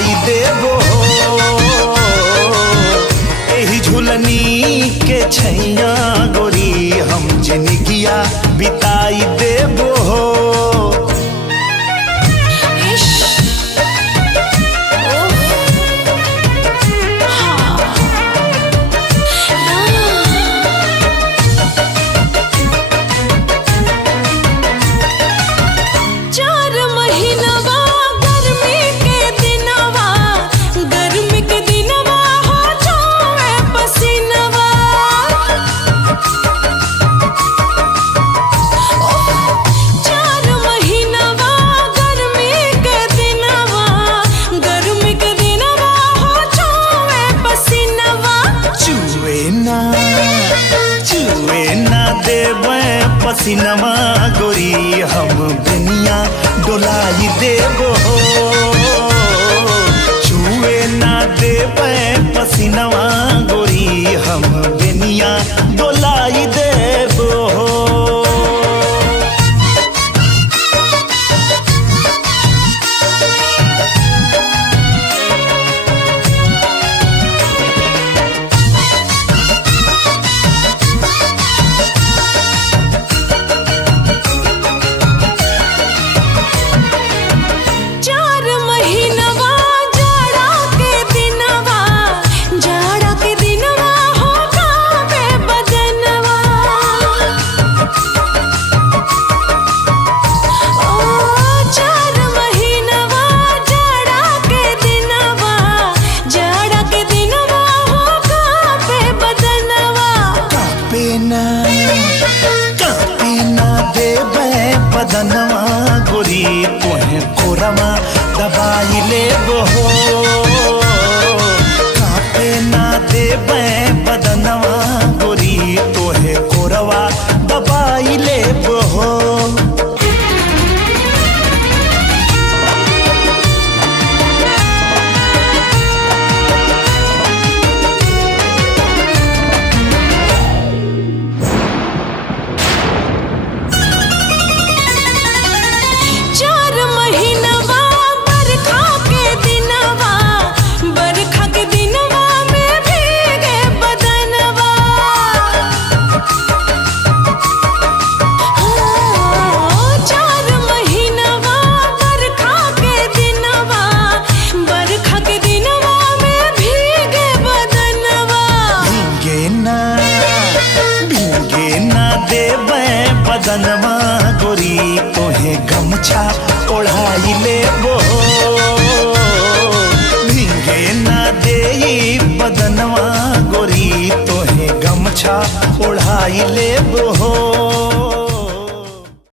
डोलाई देबो एही झुलनी के छैया गोरी हम जिंदगिया बिताई देबो। पसीनवा गोरी हम दुनिया डोलाई देबो छुए ना देबे पसीनवा गोरी हम दुनिया डोलाई देबो। बदनवा गोरी तोहे कोरमा दबाई लेबो कापे ना देबे बदनवा गोरी तोहे कोरवा दबाई लेबो। बदनवा गोरी तोहे गमछा ओढ़ाई लेबो भीगे ना देई बदनवा गोरी तोहे गमछा ओढ़ाई लेबो।